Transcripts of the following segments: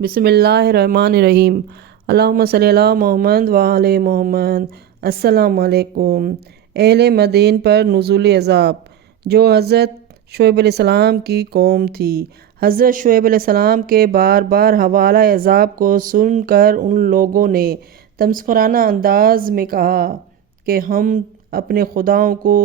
بسم اللہ الرحمن الرحیم۔ اللہم صلی علی محمد وعلی محمد۔ السلام علیکم۔ اہل مدین پر نزول عذاب، جو حضرت شعیب علیہ السلام کی قوم تھی۔ حضرت شعیب علیہ السلام کے بار بار حوالہ عذاب کو سن کر ان لوگوں نے تمسخرانہ انداز میں کہا کہ ہم اپنے خداؤں کو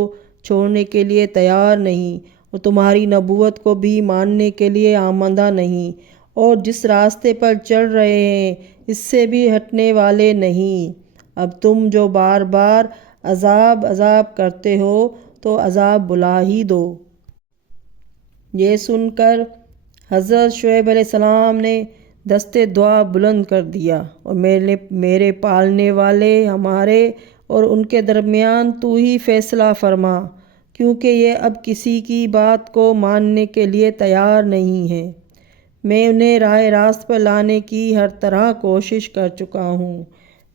چھوڑنے کے لیے تیار نہیں اور تمہاری نبوت کو بھی ماننے کے لیے آمادہ نہیں، اور جس راستے پر چل رہے ہیں اس سے بھی ہٹنے والے نہیں۔ اب تم جو بار بار عذاب کرتے ہو تو عذاب بلا ہی دو۔ یہ سن کر حضرت شعیب علیہ السلام نے دستے دعا بلند کر دیا، اور میرے پالنے والے، ہمارے اور ان کے درمیان تو ہی فیصلہ فرما، کیونکہ یہ اب کسی کی بات کو ماننے کے لیے تیار نہیں ہے۔ میں انہیں راہ راست پر لانے کی ہر طرح کوشش کر چکا ہوں۔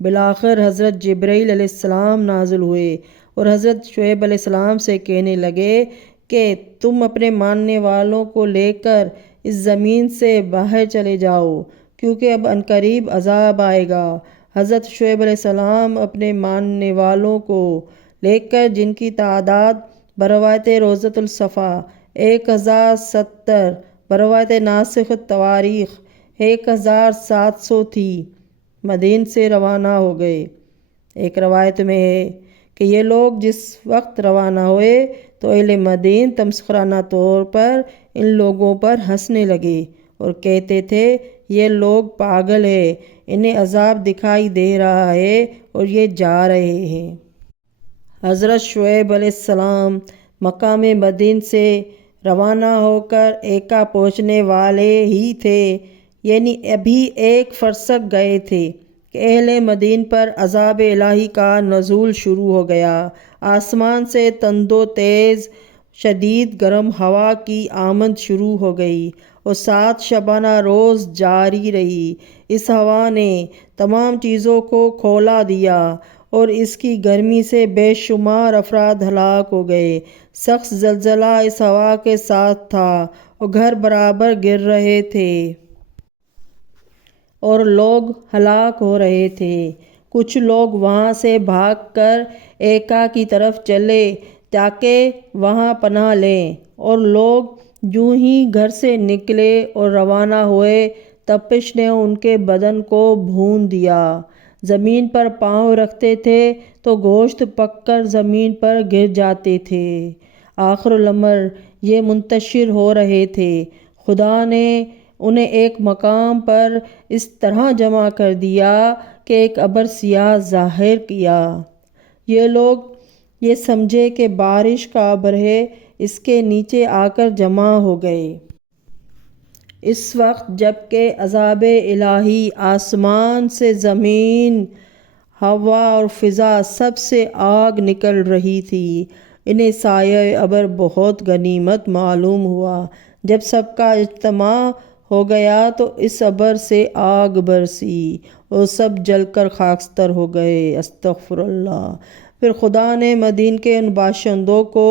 بالآخر حضرت جبرائیل علیہ السلام نازل ہوئے اور حضرت شعیب علیہ السلام سے کہنے لگے کہ تم اپنے ماننے والوں کو لے کر اس زمین سے باہر چلے جاؤ، کیونکہ اب عنقریب عذاب آئے گا۔ حضرت شعیب علیہ السلام اپنے ماننے والوں کو لے کر، جن کی تعداد بروایت روضۃ الصفا 1070، بروایت ناسخ التواریخ 1700 تھی، مدین سے روانہ ہو گئے۔ ایک روایت میں ہے کہ یہ لوگ جس وقت روانہ ہوئے تو اہل مدین تمسخرانہ طور پر ان لوگوں پر ہنسنے لگے اور کہتے تھے یہ لوگ پاگل ہیں، انہیں عذاب دکھائی دے رہا ہے اور یہ جا رہے ہیں۔ حضرت شعیب علیہ السلام مقام مدین سے روانہ ہو کر ایکا پہنچنے والے ہی تھے، یعنی ابھی ایک فرسخ گئے تھے کہ اہل مدین پر عذاب الہی کا نزول شروع ہو گیا۔ آسمان سے تند و تیز شدید گرم ہوا کی آمد شروع ہو گئی اور 7 شبانہ روز جاری رہی۔ اس ہوا نے تمام چیزوں کو کھولا دیا اور اس کی گرمی سے بے شمار افراد ہلاک ہو گئے۔ سخت زلزلہ اس ہوا کے ساتھ تھا اور گھر برابر گر رہے تھے اور لوگ ہلاک ہو رہے تھے۔ کچھ لوگ وہاں سے بھاگ کر ایکا کی طرف چلے تاکہ وہاں پناہ لیں، اور لوگ یوں ہی گھر سے نکلے اور روانہ ہوئے، تپش نے ان کے بدن کو بھون دیا۔ زمین پر پاؤں رکھتے تھے تو گوشت پک کر زمین پر گر جاتے تھے۔ آخر الامر یہ منتشر ہو رہے تھے۔ خدا نے انہیں ایک مقام پر اس طرح جمع کر دیا کہ ایک ابر سیاہ ظاہر کیا۔ یہ لوگ یہ سمجھے کہ بارش کا ابر ہے، اس کے نیچے آ کر جمع ہو گئے۔ اس وقت جب کہ عذاب الہی آسمان سے زمین، ہوا اور فضا سب سے آگ نکل رہی تھی، انہیں سایہ ابر بہت غنیمت معلوم ہوا۔ جب سب کا اجتماع ہو گیا تو اس ابر سے آگ برسی اور سب جل کر خاکستر ہو گئے۔ استغفر اللہ۔ پھر خدا نے مدین کے ان باشندوں کو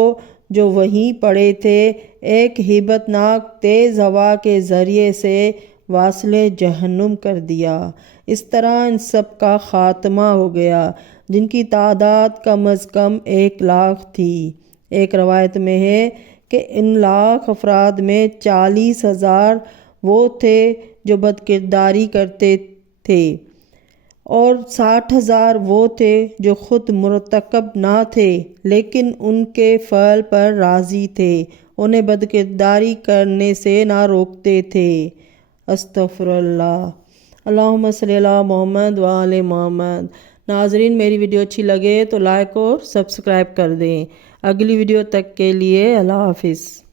جو وہیں پڑے تھے ایک ہیبت ناک تیز ہوا کے ذریعے سے واصل جہنم کر دیا۔ اس طرح ان سب کا خاتمہ ہو گیا، جن کی تعداد کم از کم 1,00,000 تھی۔ ایک روایت میں ہے کہ ان لاکھ افراد میں 40,000 وہ تھے جو بدکرداری کرتے تھے، اور 60,000 وہ تھے جو خود مرتکب نہ تھے لیکن ان کے فعل پر راضی تھے، انہیں بدکرداری کرنے سے نہ روکتے تھے۔ استغفر اللہ۔ اللہم صلی علی محمد وعلی محمد۔ ناظرین، میری ویڈیو اچھی لگے تو لائک اور سبسکرائب کر دیں۔ اگلی ویڈیو تک کے لیے اللہ حافظ۔